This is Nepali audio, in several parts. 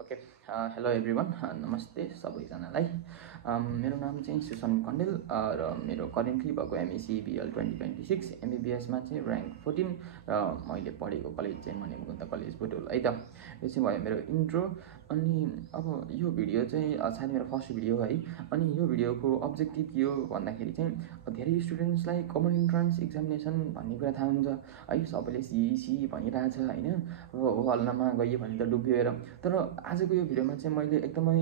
ओके हेलो एभ्रिवान नमस्ते सबैजनालाई मेरो नाम चाहिँ सुसन कण्डेल र मेरो करेन्टली भएको एमएससी बिएल 2026 एमबिबिएसमा चाहिँ ऱ्याङ्क 14 र मैले पढेको कलेज चाहिँ मणिमुकुन्द कलेज बुटोल है त। यो चाहिँ भयो मेरो इन्ट्रो। अनि अब यो भिडियो चाहिँ सायद मेरो फर्स्ट भिडियो है। अनि यो भिडियोको अब्जेक्टिभ के हो भन्दाखेरि चाहिँ धेरै स्टुडेन्ट्सलाई कमन इन्ट्रान्स एक्जामिनेसन भन्ने कुरा थाहा हुन्छ है। सबैले सिइसी भनिरहेछ होइन, हो हल्लामा गयो भने त डुब्यो। तर आजको यो भिडियोमा चाहिँ मैले एकदमै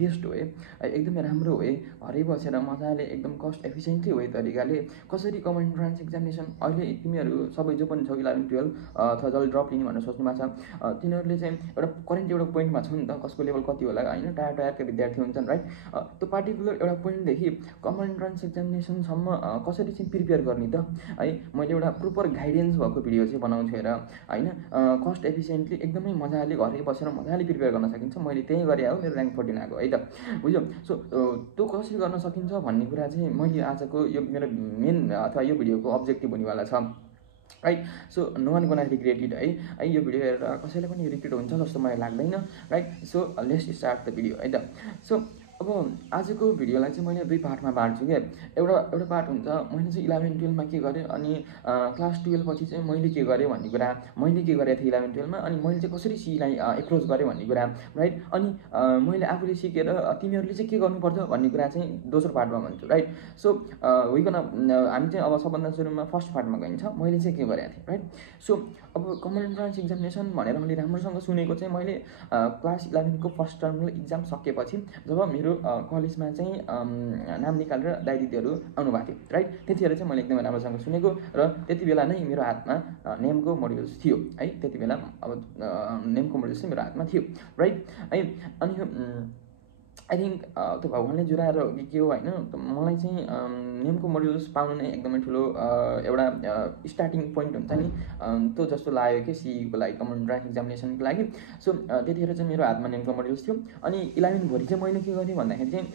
बेस्ट वे एकदमै राम्रो वे घरै बसेर मजाले एकदम कस्ट एफिसिएन्टली वे तरिकाले कसरी कमन इन्ट्रान्स एक्जामिनेसन अहिले तिमीहरू सबै जो पनि छौ 11-12 अथवा जसले ड्रप लिने भनेर सोच्नुमा छ तिनीहरूले चाहिँ एउटा करेन्ट एउटा पोइन्टमा छ नि त, कसको लेभल कति होला होइन। टायरका विद्यार्थी हुन्छन् राइट। त्यो पार्टिकुलर एउटा पोइन्टदेखि कमन इन्ट्रान्स एक्जामिनेसनसम्म कसरी चाहिँ प्रिपेयर गर्ने त है। मैले एउटा प्रोपर गाइडेन्स भएको भिडियो चाहिँ बनाउँछु हेर होइन। कस्ट एफिसिएन्टली एकदमै मजाले घरै बसेर मजाले प्रिपेयर गर्न सकिन्छ। मैले त्यही गरे हो, मेरो ऱ्याङ्क 14 आएको है त, बुझ्यो। सो त्यो कसरी गर्न सकिन्छ भन्ने कुरा चाहिँ मैले आजको यो मेरो मेन अथवा यो भिडियोको अब्जेक्टिभ हुनेवाला छ right. So no one gonna regret it है। यो भिडियो हेरेर कसैलाई पनि रिग्रेट हुन्छ जस्तो मलाई लाग्दैन right. So let's start the video है त। सो अब आजको भिडियोलाई चाहिँ मैले दुई पार्टमा बाँड्छु क्या। एउटा पार्ट हुन्छ मैले चाहिँ 11-12मा के गरेँ अनि क्लास 12 पछि चाहिँ मैले के गरेँ भन्ने कुरा, मैले के गरेको थिएँ 11-12मा अनि मैले चाहिँ कसरी सीलाई एप्रोच गरेँ भन्ने कुरा राइट। अनि मैले आफूले सिकेर तिमीहरूले चाहिँ के गर्नुपर्छ भन्ने कुरा चाहिँ दोस्रो पार्टमा भन्छु राइट। सो होइकन हामी चाहिँ अब सबभन्दा सुरुमा फर्स्ट पार्टमा गइन्छ मैले चाहिँ के गरेको थिएँ राइट। सो अब कमन इन्ट्रान्स एक्जामिनेसन भनेर मैले राम्रोसँग सुनेको चाहिँ मैले क्लास 11को फर्स्ट टर्मको इक्जाम सकेपछि जब मेरो कलेजमा चाहिँ नाम निकालेर दाइ दिदीहरू आउनुभएको थियो राइट। त्यतिखेर चाहिँ मैले एकदमै राम्रोसँग सुनेको र त्यति बेला नै मेरो हातमा नेमको मोड्युल्स थियो है। त्यति बेला अब नेमको मोड्युल्स चाहिँ मेरो हातमा थियो राइट है। अनि आई थिङ्क त्यो भगवान्ले जुराएर हो कि के हो होइन, मलाई चाहिँ नेमको मोड्युल्स पाउनु नै एकदमै ठुलो एउटा स्टार्टिङ पोइन्ट हुन्छ नि त्यो जस्तो लाग्यो कि सीईको लागि कमन इन्ट्रान्स एक्जामिनेसनको लागि। सो त्यतिखेर चाहिँ मेरो हातमा नेमको मोड्युल्स थियो। अनि 11 भरि चाहिँ मैले के गरेँ भन्दाखेरि चाहिँ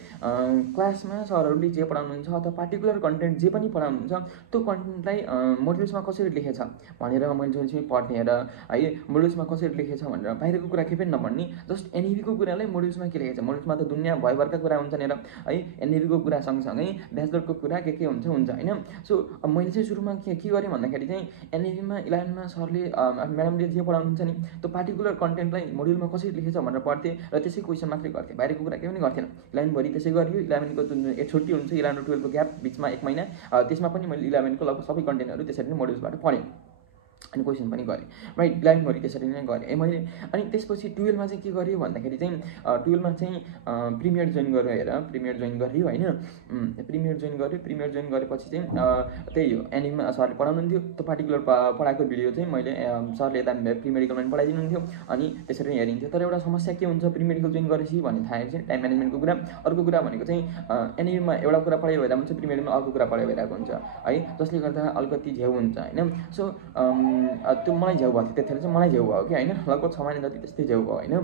क्लासमा सरहरूले जे पढाउनुहुन्छ अथवा पार्टिकुलर कन्टेन्ट जे पनि पढाउनुहुन्छ त्यो कन्टेन्टलाई मोड्युल्समा कसरी लेखेछ भनेर मैले चाहिँ पढ्थेँ र है। मोड्युल्समा कसरी लेखेछ भनेर बाहिरको कुरा केही पनि नपढ्ने, जस्ट एनइबीको कुरालाई मोड्युल्समा के लेखेछ, मोड्युल्समा त दुनियाँ भयभरका कुरा हुन्छन् हेर है। एनइबीको कुरा सँगसँगै ब्याचलरको कुरा के हुन्छ होइन। सो अब मैले चाहिँ सुरुमा के गरेँ भन्दाखेरि चाहिँ एनइबीमा 11मा सरले म्याडमले जे पढाउनुहुन्छ नि त्यो पार्टिकुलर कन्टेन्टलाई मोड्युलमा कसरी लेखेछ भनेर पढ्थेँ र त्यसै क्वेसन मात्रै गर्थेँ, बाहिरको कुरा केही पनि गर्थेन। 11 भरि त्यसै गरियो। 11को जुन छुट्टी हुन्छ 11 र 12को ग्याप बिचमा 1 महिना, त्यसमा पनि मैले 11को लगभग सबै कन्टेन्टहरू त्यसरी नै मोड्युल्सबाट पढेँ अनि क्वेसन पनि गरेँ राइट। 11 भरि त्यसरी नै गरेँ मैले। अनि त्यसपछि 12मा चाहिँ के गर्यो भन्दाखेरि चाहिँ 12मा चाहिँ प्रिमियर जोइन गर्यो हेर, प्रिमियर जोइन गर्यो होइन। प्रिमियर जोइन गरेपछि चाहिँ त्यही हो एनिममा सरले पढाउनुहुन्थ्यो। त्यो पार्टिकुलर पढाएको भिडियो चाहिँ मैले सरले यता प्रिमेडिकलमा पनि पढाइदिनुहुन्थ्यो अनि त्यसरी नै हेरिन्थ्यो। तर एउटा समस्या के हुन्छ प्रिमेडिकल जोइन गरेपछि भन्ने थाहा चाहिँ टाइम म्यानेजमेन्टको कुरा। अर्को कुरा भनेको चाहिँ एनिममा एउटा कुरा पढाइ भइरहेको हुन्छ, प्रिमेडिकलमा अर्को कुरा पढाइ भइरहेको हुन्छ है, जसले गर्दा अलिकति झ्याउ हुन्छ होइन। सो त्यो मलाई झ्याउ भएको थियो त्यतिखेर चाहिँ, मलाई झ्याउ भयो कि होइन, लगभग 6 महिना जति त्यस्तै झ्याउ भयो होइन।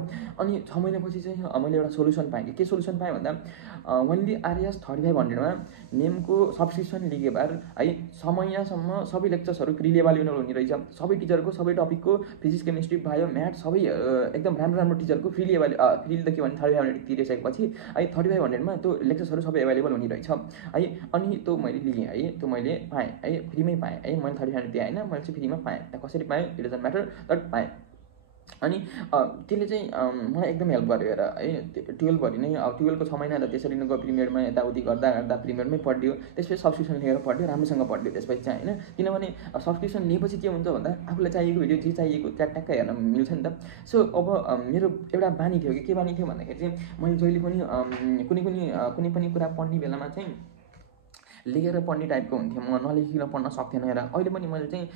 अनि 6 महिनापछि चाहिँ मैले एउटा सोल्युसन पाएँ कि के सोल्युसन पाएँ भन्दा ओन्ली आरएस 3500मा नेमको सब्सक्रिप्सन लिगे बार है 6 महिनासम्म सबै लेक्चर्सहरू फ्रीली एभाइलेबल हुने रहेछ। सबै टिचरको सबै टपिकको फिजिक्स केमिस्ट्री बायो म्याथ सबै एकदम राम्रो टिचरको फ्रीली फ्रीली त के भने 3500 तिरिसकेपछि है 3500मा त्यो लेक्चर्सहरू सबै एभाइलेबल हुने रहेछ है। अनि त्यो मैले लिएँ है, त्यो मैले पाएँ है, फ्रीमै पाएँ है। मैले 3500 दिएँ होइन, मैले चाहिँ फ्रीमा पाएँ। कसरी पाएँ इट डजन्ट म्याटर बट पाएँ। अनि त्यसले चाहिँ मलाई एकदम हेल्प गर्यो हेर है। 12 भरि नै 12को 6 महिना त त्यसरी नै गयो, प्रिमियरमा यताउति गर्दा प्रिमियरमै पढ्यो, त्यसपछि सब्सक्रिप्सन लिएर पढ्यो, राम्रोसँग पढ्यो त्यसपछि चाहिँ होइन। किनभने सब्सक्रिप्सन लिएपछि के हुन्छ भन्दा आफूलाई चाहिएको भिडियो जे चाहिएको ट्याक्क हेर्न मिल्छ नि त। सो अब मेरो एउटा बानी थियो कि के बानी थियो भन्दाखेरि चाहिँ मैले जहिले पनि कुनै पनि कुरा पढ्ने बेलामा चाहिँ लेखेर पढ्ने टाइपको हुन्थ्यो, म नलेखिकन पढ्न सक्थेन हेर। अहिले पनि मैले चाहिँ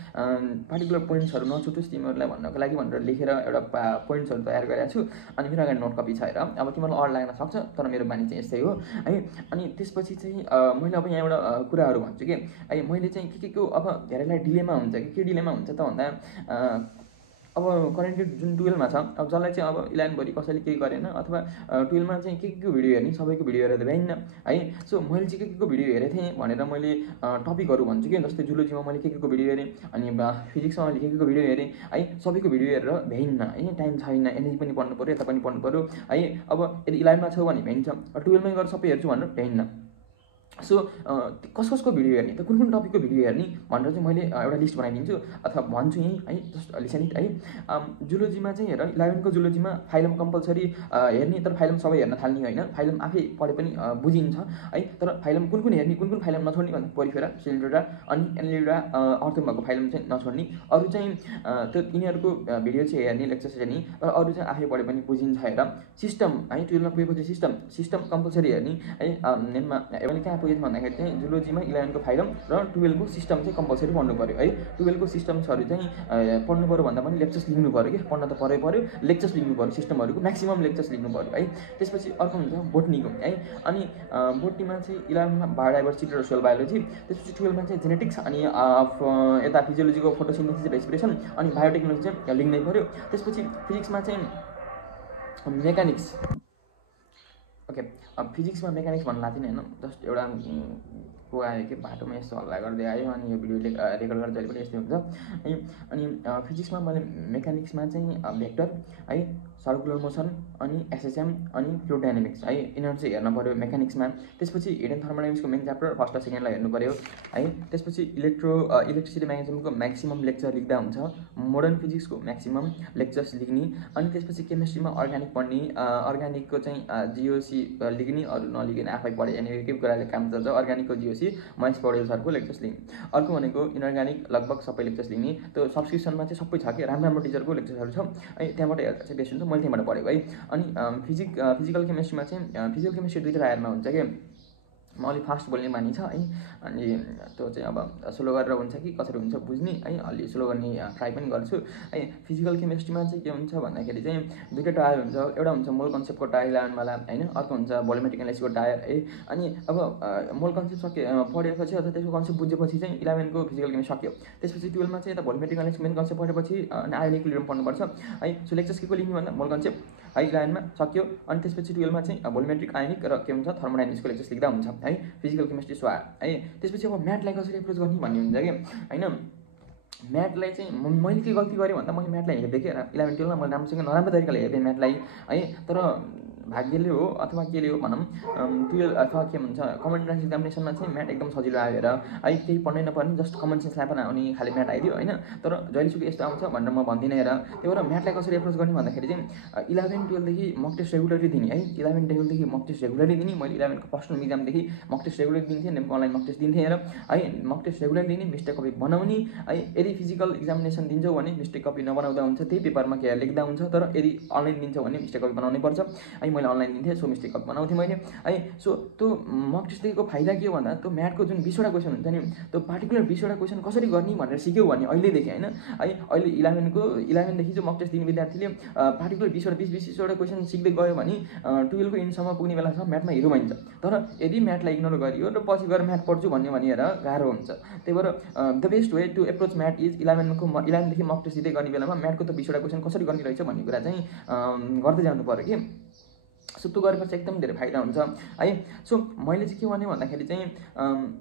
पार्टिकुलर पोइन्ट्सहरू नछुटोस् तिमीहरूलाई भन्नको लागि भनेर लेखेर एउटा पोइन्ट्सहरू तयार गरेको छु। अनि मेरो अगाडि नोट कपी छ हेर। अब तिमीहरूलाई अड लाग्न सक्छ तर मेरो बानी चाहिँ यस्तै हो है। अनि त्यसपछि चाहिँ मैले अब यहाँ एउटा कुराहरू भन्छु कि है, मैले चाहिँ के को अब धेरैलाई डिलेमा हुन्छ कि के डिलेमा हुन्छ त भन्दा अब करेन्टली जुन 12 मा छ, अब जसलाई चाहिँ अब 11 भरि कसैले केही गरेन अथवा 12 मा चाहिँ के को भिडियो हेर्ने, सबैको भिडियो हेरेर त भ्याइन्न है। सो मैले चाहिँ के को भिडियो हेरेको थिएँ भनेर मैले टपिकहरू भन्छु कि, जस्तै जुलोजीमा मैले के को भिडियो हेरेँ, अनि फिजिक्समा मैले के को भिडियो हेरेँ है। सबैको भिडियो हेरेर भ्याइन्न है, टाइम छैन, एनर्जी पनि पढ्नु पऱ्यो, यता पनि पढ्नु पऱ्यो है। अब यदि 11 मा छौ भने भ्याइन्छ, 12 मै गएर सबै हेर्छु भनेर भ्याइन्न। सो कसको भिडियो हेर्ने त, कुन टपिकको भिडियो हेर्ने भनेर चाहिँ मैले एउटा लिस्ट बनाइदिन्छु अथवा भन्छु यहीँ है, जस्ट लिसन इट है। जुलोजीमा चाहिँ हेर, 11 को जुलोजीमा फाइलम कम्पलसरी हेर्ने, तर फाइलम सबै हेर्न थाल्ने होइन, फाइलम आफै पढे पनि बुझिन्छ है। तर फाइलम कुन हेर्ने, कुन फाइलम नछोड्ने भन्दा पोरिफेरा, सिलिन्डरा अनि एनलिडा अर्थम भएको फाइलम चाहिँ नछोड्ने, अरू चाहिँ त्यो यिनीहरूको भिडियो चाहिँ हेर्ने, लेक्चर्स हेर्ने, तर अरू चाहिँ आफै पढे पनि बुझिन्छ हेर। सिस्टम है, 12 मा पुगेपछि सिस्टम कम्पलसरी हेर्ने है। मेनमा मैले कहाँ पुगेँ भन्दाखेरि चाहिँ जुलोजीमा 11 को फाइलम र 12 को सिस्टम चाहिँ कम्पलसरी पढ्नु पऱ्यो है। 12 को सिस्टम्सहरू चाहिँ पढ्नु पऱ्यो भन्दा पनि लेक्चर्स लेख्नु पऱ्यो कि, पढ्न त पऱ्यो, लेक्चर्स लेख्नु पऱ्यो, सिस्टमहरूको म्याक्सिमम लेक्चर्स लेख्नु पऱ्यो है। त्यसपछि अर्को हुन्छ बोटनीको है, अनि बोटनीमा चाहिँ 11 मा बायोडाइभर्सिटी र सोयल बायोलोजी, त्यसपछि 12 मा चाहिँ जेनेटिक्स अनि यता फिजियोलोजीको फोटोसिन्थेसिस र रेस्पिरेसन अनि बायोटेक्नोलोजी चाहिँ लेख्नै पऱ्यो। त्यसपछि फिजिक्समा चाहिँ मेकानिक्स, ओके। अब फिजिक्समा मेकानिक्स भन्नु लाग्दैन होइन, जस्ट एउटा को आयो कि बाटोमा यस्तो हल्ला गर्दै आयो, अनि यो भिडियो रेकर्ड गर्दा जहिले पनि यस्तै हुन्छ है। अनि फिजिक्समा मैले मेकानिक्समा चाहिँ भेक्टर है, सर्कुलर मोसन अनि एसएसएम अनि फ्लुइड डाइनामिक्स है, यिनीहरू चाहिँ हेर्नु पऱ्यो मेकानिक्समा। त्यसपछि हिट एन्ड थर्मोडाइनामिक्सको मेन च्याप्टर फर्स्ट र सेकेन्डलाई हेर्नु पऱ्यो है। त्यसपछि इलेक्ट्रिसिटी मेकानिजमको म्याक्सिमम लेक्चर लेख्दा हुन्छ, मोडर्न फिजिक्सको म्याक्सिमम लेक्चर्स लेख्ने, अनि त्यसपछि केमिस्ट्रीमा अर्ग्यानिक पढ्ने, अर्ग्यानिकको चाहिँ जिओसी लेख्ने, अरू नलिकन आफै पढे अनि के कुराले काम चल्छ। अर्ग्यानिकको जिओसी महेश पौडेल सरको लेक्चर्स लिने। अर्को भनेको इनअर्ग्यानिक लगभग सबै लेक्चर्स लिने, त्यो सब्सक्रिप्सनमा चाहिँ सबै छ कि, राम्रो टिचरको लेक्चरहरू छ है, त्यहाँबाट हेर्दा चाहिँ बेस्ट हुन्छ। मैले त्यहाँबाट पढेको है। अनि फिजिकल केमिस्ट्रीमा चाहिँ फिजिकल केमिस्ट्री दुईवटा टायरमा हुन्छ कि, म अलिक फास्ट बोल्ने बानी छ है, अनि त्यो चाहिँ अब स्लो गरेर हुन्छ कि कसरी हुन्छ बुझ्ने है, अलि स्लो गर्ने ट्राई पनि गर्छु है। फिजिकल केमिस्ट्रीमा चाहिँ के हुन्छ भन्दाखेरि चाहिँ दुईवटा टायर हुन्छ, एउटा हुन्छ मोल कन्सेप्टको टायर 11 वाला होइन, अर्को हुन्छ भोल्युमेट्रिक एनालाइसिसको टायर है। अनि अब मोल कन्सेप्ट पढेपछि अथवा त्यसको कन्सेप्ट बुझेपछि चाहिँ 11 को फिजिकल केमिस्ट्री सक्यो। त्यसपछि 12 मा चाहिँ यता भोल्युमेट्रिक एनालाइसिस मेन कन्सेप्ट पढेपछि आयोनिक इक्विलिब्रियम पढ्नुपर्छ है। सो लेक्चर्स के को लिने भन्दा मोल कन्सेप्ट है 11 मा सक्यो, अनि त्यसपछि 12 मा चाहिँ भोल्युमेट्रिक आयोनिक र के हुन्छ थर्मोडाइनामिक्सको लेक्चर्स लेख्दा हुन्छ है। फिजिकल केमिस्ट्री स्वार है। त्यसपछि अब म्याथलाई कसरी एप्रोच गर्ने भन्ने हुन्छ कि होइन। म्याथलाई चाहिँ मैले के गल्ती गरेँ भन्दा मैले म्याथलाई हेर्दै कि 11 12 मा मैले राम्रोसँग नराम्रो तरिकाले हेर्दै म्याथलाई है, तर भाग्यले हो अथवा केले हो भनौँ 12 अथवा के भन्छ कमन इन्ट्रान्स एक्जामिनेसनमा चाहिँ म्याथ एकदम सजिलो आयो हेर है, केही पढ्नै नपर्ने जस्ट कमन सेन्स ल्यापन आउने खाले म्याथ आइदियो होइन। तर जहिलेसुकै यस्तो आउँछ भनेर म भन्दिनँ हेर। त्यही भएर म्याथलाई कसरी एप्रोच गर्ने भन्दाखेरि चाहिँ 11 12देखि मक टेस्ट रेगुलरली दिने है, 11 12देखि मक टेस्ट रेगुलरली दिने। मैले 11 को फर्स्ट इक्जामदेखि मक टेस्ट रेगुलरली दिन्थेँ, नेमको अनलाइन मक टेस्ट दिन्थेँ हेर है। मक टेस्ट रेगुलरली दिने, मिस्टेक कपी बनाउने है। यदि फिजिकल एक्जामिनेसन दिन्छौ भने मिस्टेक कपी नबनाउँदा हुन्छ, त्यही पेपरमा के लेख्दा हुन्छ। तर यदि अनलाइन दिन्छौ भने मिस्टेक कपी बनाउनै पर्छ है। मैले अनलाइन दिन्थेँ, सो मिस्टेक कपी बनाउँथेँ मैले है। सो त्यो मक टेस्टदेखिको फाइदा के हो भन्दा त्यो म्याथको जुन 20वटा क्वेसन हुन्छ नि, त्यो पार्टिकुलर 20वटा क्वेसन कसरी गर्ने भनेर सिक्यौ भने अहिलेदेखि होइन है। अहिले 11देखि जो मक टेस्ट दिने विद्यार्थीले पार्टिकुलर 20वटा क्वेसन सिक्दै गयो भने 12 को इन्डसम्म पुग्ने बेलासम्म म्याथमा हिरो भइन्छ। तर यदि म्याथलाई इग्नोर गरियो र पछि गएर म्याथ पढ्छु भन्ने भनेर गाह्रो हुन्छ। त्यही भएर the best way to approach math is 11देखि मक टेस्ट दिँदै गर्ने बेलामा म्याथको त 20वटा क्वेसन कसरी गर्ने रहेछ भन्ने कुरा चाहिँ गर्दै जानु पर्यो कि। सो त्यो गरेपछि एकदम धेरै फाइदा हुन्छ है। सो मैले चाहिँ के भने भन्दाखेरि चाहिँ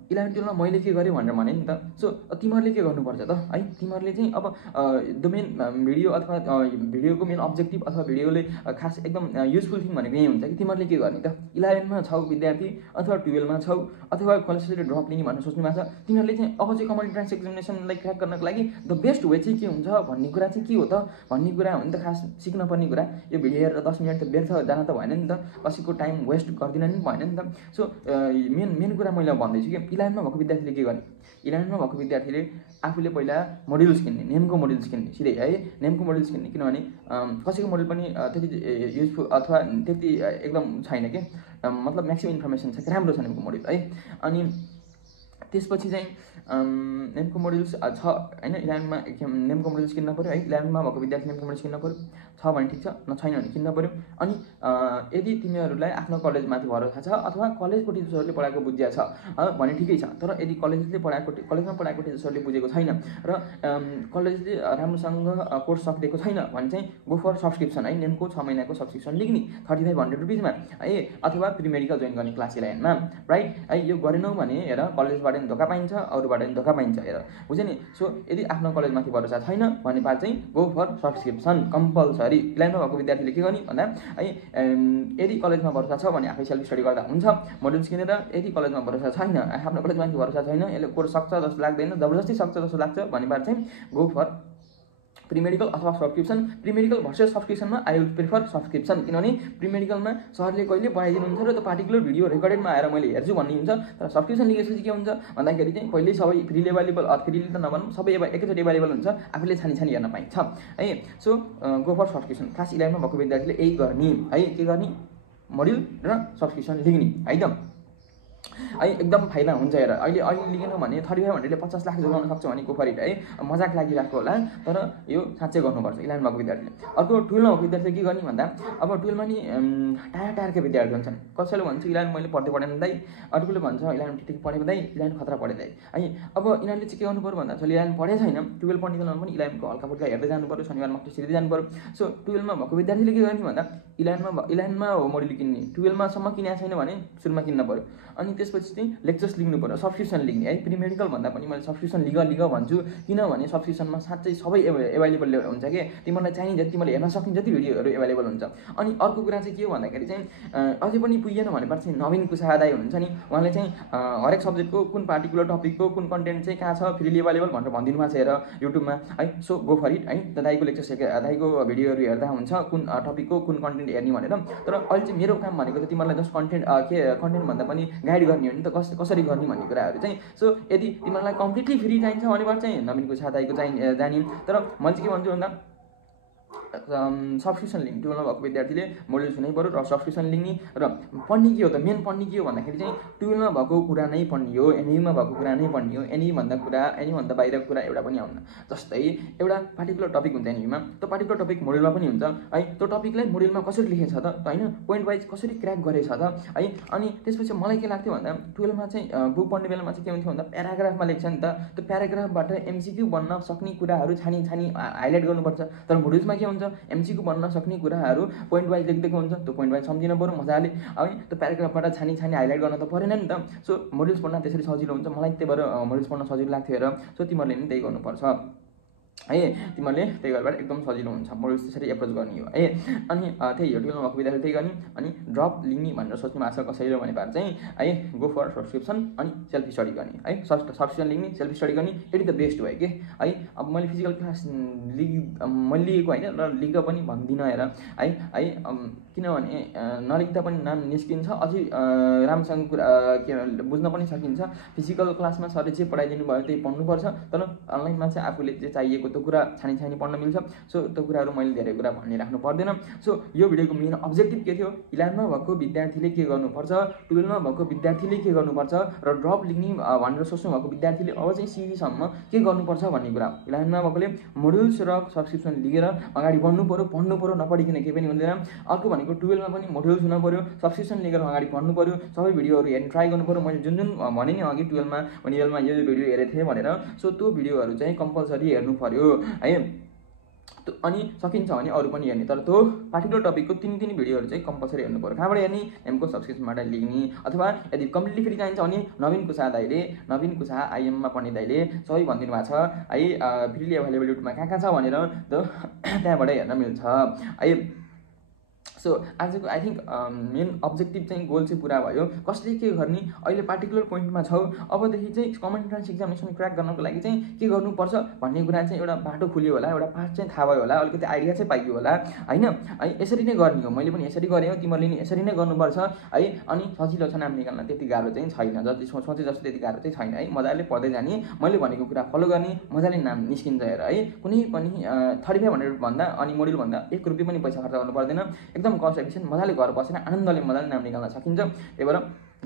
11 12 मा मैले के गरेँ भनेर भने नि त। सो तिमीहरूले के गर्नुपर्छ त है, तिमीहरूले चाहिँ अब द मेन भिडियो अथवा भिडियोको मेन अब्जेक्टिभ अथवा भिडियोले खास एकदम युजफुल थिङ भनेको यही हुन्छ कि तिमीहरूले के गर्ने त। 11 मा छौ विद्यार्थी अथवा 12 मा छौ अथवा कसैले ड्रप लिने भनेर सोच्नु भएको छ, तिमीहरूले चाहिँ अब चाहिँ कमन इन्ट्रान्स एक्जामिनेसनलाई क्र्याक गर्नको लागि द बेस्ट वे चाहिँ के हुन्छ भन्ने कुरा चाहिँ के हो त भन्ने कुरा हो नि त खास सिक्नुपर्ने कुरा। यो भिडियो हेरेर 10 मिनट त व्यर्थ जान त भएन नि त, कसैको टाइम वेस्ट गर्दिन नि भएन नि त। सो मेन कुरा मैले भन्दैछु कि 11 मा भएको विद्यार्थीले के गर्ने, 11 मा भएको विद्यार्थीले आफूले पहिला मोड्युल्स किन्ने, नेमको मोड्युल्स किन्ने सिधै है, नेमको मोड्युल्स किन्ने। किनभने कसैको मोड्युल पनि त्यति युजफुल अथवा त्यति एकदम छैन कि, मतलब म्याक्सिमम इन्फर्मेसन छ, राम्रो छ नेमको मोड्युल है। अनि त्यसपछि चाहिँ नेमको मोड्युल्स छ हैन। 11मा नेमको मोड्युल्स किन्न पर्यो है। 11मा भएको विद्यार्थी नेमको मोड्युल्स किन्न पर्यो, छ भने ठिक छ, छैन भने किन्न पर्यो। अनि यदि तिमीहरूलाई आफ्नो कलेजमाथि भरोसा छ अथवा कलेजको टिचर्सहरूले पढाएको बुझ्या छ भने ठिकै छ। तर यदि कलेजमा पढाएको टिचर्सहरूले बुझेको छैन र कलेजले राम्रोसँग कोर्स सकिदिएको छैन भने चाहिँ गो फर सब्सक्रिप्सन है। नेमको 6 महिनाको सब्सक्रिप्सन लिने 3500 रुपियाँमा है, अथवा प्री मेडिकल जोइन गर्ने क्लास 11मा, राइट है। यो गरेनौ भने हेर कलेजबाट नि धोका पाइन्छ, अरूबाट नि धोका पाइन्छ, हेर बुझ्यो नि। सो यदि आफ्नो कलेजमाथि भरोसा छैन भने पाल चाहिँ गो फर सब्सक्रिप्सन कम्पलसरी। 11मा भएको विद्यार्थीले के गर्ने भन्दा है, यदि कलेजमा भरोसा छ भने आफै सेल्फ स्टडी गर्दा हुन्छ मोड्युल्स किनेर। यदि कलेजमा भरोसा छैन, आफ्नो कलेजमाथि भरोसा छैन, यसले कोर्स सक्छ जस्तो लाग्दैन, जबरजस्ती सक्छ जस्तो लाग्छ भने पाल चाहिँ गो फर प्री मेडिकल अथवा सब्सक्रिप्सन। प्री मेडिकल भर्सेस सब्सक्रिप्सनमा आई विल प्रिफर सब्सक्रिप्सन, किनभने प्री मेडिकलमा सरले कहिले पढाइदिनुहुन्छ र त्यो पार्टिकुलर भिडियो रेकर्डेडमा आएर मैले हेर्छु भन्ने हुन्छ। तर सब्सक्रिप्सन लिएपछि के हुन्छ भन्दाखेरि चाहिँ पहिल्यै सबै फ्रीले एभाइलेबल, फ्रीले त नभनौँ सबै एकैचोटि एभाइलेबल हुन्छ, आफूले छानी हेर्न पाइन्छ है। So go for subscription. Class 11मा भएको विद्यार्थीले यही गर्ने है, के गर्ने मोड्युल र सब्सक्रिप्सन लिने है त है, एकदम फाइदा हुन्छ। हेर अहिले लिएन भने 3500ले 50 लाख जोगाउन सक्छ भने गो फर इट है। मजाक लागिरहेको होला तर यो साँच्चै गर्नुपर्छ 11मा भएको विद्यार्थीले। अर्को 12मा भएको विद्यार्थीले के गर्ने भन्दा अब 12मा नि टाढाका विद्यार्थी हुन्छन्। कसैले भन्छ 11 मैले पढेन दाइ, अर्कोले भन्छ 11 ठिक पढेको दाइ, 11 खतरा पढे दाइ है। अब यिनीहरूले चाहिँ के गर्नु पर्यो भन्दा 11 पढे छैन, 12 पढ्ने बेलामा पनि 11को हल्का फुल्का हेर्दै जानु पर्यो, शनिबार मक्टु सिर्दै जानु पर्यो। सो 12मा भएको विद्यार्थीले के गर्ने भन्दा 11मा हो मोड्युल किन्ने, 12मा सम्म किनेको छैन भने सुरुमा किन्न पर्यो। अनि त्यसपछि चाहिँ लेक्चर्स लिनु पर्यो, सब्सक्रिप्सन लिने है। प्री मेडिकल भन्दा पनि मैले सब्सक्रिप्सन लिग भन्छु, किनभने सब्सक्रिप्सनमा साँच्चै सबै एभाइलेबल हुन्छ कि तिमीलाई चाहिने जति, तिमीले हेर्न सक्ने जति भिडियोहरू एभाइलेबल हुन्छ। अनि अर्को कुरा चाहिँ के हो भन्दाखेरि चाहिँ अझै पनि पुगेन भने पछि नवीन कुशा दाइ हुनुहुन्छ नि, उहाँले चाहिँ हरेक सब्जेक्टको कुन पार्टिकुलर टपिकको कुन कन्टेन्ट चाहिँ कहाँ छ फ्रीली एभाइलेबल भनेर भनिदिनु भएको छ हेर युट्युबमा है। सो गो फर इट है। दाइको लेक्चर्स दाइको भिडियोहरू हेर्दा हुन्छ कुन टपिकको कुन कन्टेन्ट हेर्ने भनेर। तर अहिले चाहिँ मेरो काम भनेको त तिमीलाई जस्ट कन्टेन्ट भन्दा पनि गाइड गर्ने हो नि त, कसरी गर्ने भन्ने कुराहरू चाहिँ। सो यदि तिमीलाई कम्प्लिटली फ्री चाहिन्छ भनेबाट चाहिँ नवीनको साथीको चाहिँ जाने। तर मैले चाहिँ के भन्छु भन्दा सब्सक्रिप्सन लिने 12मा भएको विद्यार्थीले मोड्युल्स हुनै पर्यो र सब्सक्रिप्सन लिने। र पढ्ने के हो त, मेन पढ्ने के हो भन्दाखेरि चाहिँ 12मा भएको कुरा नै पढ्ने हो, एनईमा भएको कुरा नै पढ्ने हो। एनईभन्दा बाहिरको कुरा एउटा पनि आउँदैन। जस्तै एउटा पार्टिकुलर टपिक हुन्छ एनईमा, त्यो पार्टिकुलर टपिक मोड्युलमा पनि हुन्छ है। त्यो टपिकलाई मोड्युलमा कसरी लेखेछ त होइन, पोइन्ट वाइज कसरी क्र्याक गरेछ त है। अनि त्यसपछि मलाई के लाग्थ्यो भन्दा 12मा चाहिँ बुक पढ्ने बेलामा चाहिँ के हुन्थ्यो भन्दा प्याराग्राफमा लेख्छ नि त, त्यो प्याराग्राफबाट एमसिक्यू बन्न सक्ने कुराहरू छानी हाइलाइट गर्नुपर्छ। तर मोड्युल्समा के हुन्छ एमसिक्यू बन्न सक्ने कुराहरू पोइन्ट वाइज लेखिदिएको हुन्छ, त्यो पोइन्ट वाइज सम्झिन पर्यो मजाले है। त्यो प्याराग्राफबाट छानी हाइलाइट गर्न त परेन नि त। सो मोड्युल्स पढ्न त्यसरी सजिलो हुन्छ, मलाई त्यही भएर मोड्युल्स पढ्न सजिलो लाग्थ्यो हेर। सो तिमीहरूले नि त्यही गर्नुपर्छ है, तिमीहरूले त्यही गरेर एकदम सजिलो हुन्छ मोड्युल्स त्यसरी एप्रोच गर्ने हो है। अनि त्यही हो 12मा भएको विद्यार्थी त्यही गर्ने। अनि ड्रप लिने भनेर सोच्नु भएको छ कसैले भने भएर चाहिँ है गो फर सब्सक्रिप्सन अनि सेल्फ स्टडी गर्ने है। सब्सक्रिप्सन लिने सेल्फ स्टडी गर्ने it is the best way के है। अब मैले फिजिकल क्लास मैले लिएको होइन र लिग पनि भन्दिनँ हेर है। किनभने नलिख्दा पनि नाम निस्किन्छ, अझै राम्रोसँग कुरा के बुझ्न पनि सकिन्छ। फिजिकल क्लासमा सरले जे पढाइदिनु भयो त्यही पढ्नुपर्छ, तर अनलाइनमा चाहिँ आफूले जे चाहिएको त्यो कुरा छानी पढ्न मिल्छ। सो त्यो कुराहरू मैले धेरै कुरा भनिराख्नु पर्दैन। सो यो भिडियोको मेन अब्जेक्टिभ के थियो, 11मा भएको विद्यार्थीले के गर्नुपर्छ, 12मा भएको विद्यार्थीले के गर्नुपर्छ र ड्रप लिने भनेर सोच्नु भएको विद्यार्थीले अब चाहिँ सिजीसम्म के गर्नुपर्छ भन्ने कुरा। 11मा भएकोले मोड्युल्स र सब्सक्रिप्सन लिएर अगाडि बढ्नु पर्यो, पढ्नु पर्यो, नपढिकन केही पनि हुँदैन। अर्को भनेको 12मा पनि मोड्युल्स हुन पर्यो, सब्सक्रिप्सन लिएर अगाडि बढ्नु पर्यो, सबै भिडियोहरू हेर्न ट्राई गर्नु पर्यो। मैले जुन भने नि अघि 12मा मोड्युलमा यो भिडियो हेरेको थिएँ भनेर, सो त्यो भिडियोहरू चाहिँ कम्पलसरी हेर्नु पर्यो है। अनि सकिन्छ भने अरू पनि हेर्ने, तर त्यो पार्टिकुलर टपिकको तिन भिडियोहरू चाहिँ कम्पलसरी हेर्नु पर्यो। कहाँबाट हेर्ने, एमको सब्सक्रिप्सनबाट लिने। अथवा यदि कम्प्लिटली फ्री चाहिन्छ भने नवीन कुशा आइएममा पढ्ने दाइले सबै भनिदिनु भएको छ है, फ्रीली एभाइलेबल युट्युबमा कहाँ छ भनेर त्यहाँबाट हेर्न मिल्छ है। सो आजको आई थिङ्क मेन अब्जेक्टिभ चाहिँ गोल चाहिँ पुरा भयो। कसले के गर्ने अहिले पार्टिकुलर पोइन्टमा छौ, अबदेखि चाहिँ कमन इन्ट्रान्स एक्जामिनेसन क्र्याक गर्नको लागि चाहिँ के गर्नुपर्छ भन्ने कुरा चाहिँ एउटा बाटो खुल्यो होला, एउटा पाठ चाहिँ थाहा भयो होला, अलिकति आइडिया चाहिँ पाइयो होला होइन। यसरी नै गर्ने हो, मैले पनि यसरी गरेँ हो, तिमीहरूले नि यसरी नै गर्नुपर्छ है। अनि सजिलो छ, नाम निकाल्न त्यति गाह्रो चाहिँ छैन, जति सोचे जस्तो त्यति गाह्रो चाहिँ छैन है। मजाले पढ्दै जाने, मैले भनेको कुरा फलो गर्ने, मजाले नाम निस्किन्छ हेर है। कुनै पनि 3500 भन्दा अनि मोड्युल भन्दा 1 रुपियाँ पनि पैसा खर्च गर्नु पर्दैन, एकदम एकदम कस्ट एफिसिएन्ट, मजाले घर बसेर आनन्दले मजाले नाम निकाल्न सकिन्छ। त्यही भएर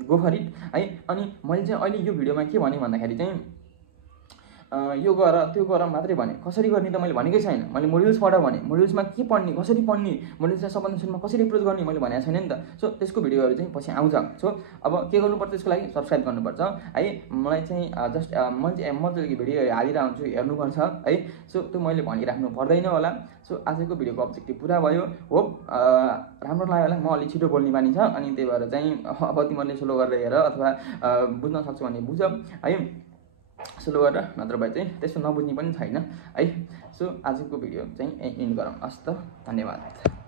गो फर इट है। अनि मैले चाहिँ अहिले यो भिडियोमा के भने भन्दाखेरि चाहिँ यो गर त्यो गर मात्रै भने, कसरी गर्ने त मैले भनेकै छैन। मैले मोड्युल्सबाट भने, मोड्युल्समा के पढ्ने, कसरी पढ्ने, मोड्युल्सलाई सबभन्दा सुरुमा कसरी एप्रोच गर्ने मैले भनेको छैन नि त। सो त्यसको भिडियोहरू चाहिँ पछि आउँछ। सो अब के गर्नुपर्छ त्यसको लागि सब्सक्राइब गर्नुपर्छ है। मलाई चाहिँ जस्ट मजाले भिडियो हालिरहेको हुन्छु, हेर्नुपर्छ है। सो त्यो मैले भनिराख्नु पर्दैन होला। सो आजको भिडियोको अब्जेक्टिभ पुरा भयो। होप राम्रो लाग्यो होला। म अलि छिटो बोल्ने बानी छ, अनि त्यही भएर चाहिँ अब तिमीहरूले स्लो गरेर हेर अथवा बुझ्न सक्छौ भने बुझ है, स्लो गरेर, नत्र भए चाहिँ त्यस्तो नबुझ्ने पनि छैन है। सो आजको भिडियो चाहिँ एन्ड गरौँ। हस् त, धन्यवाद।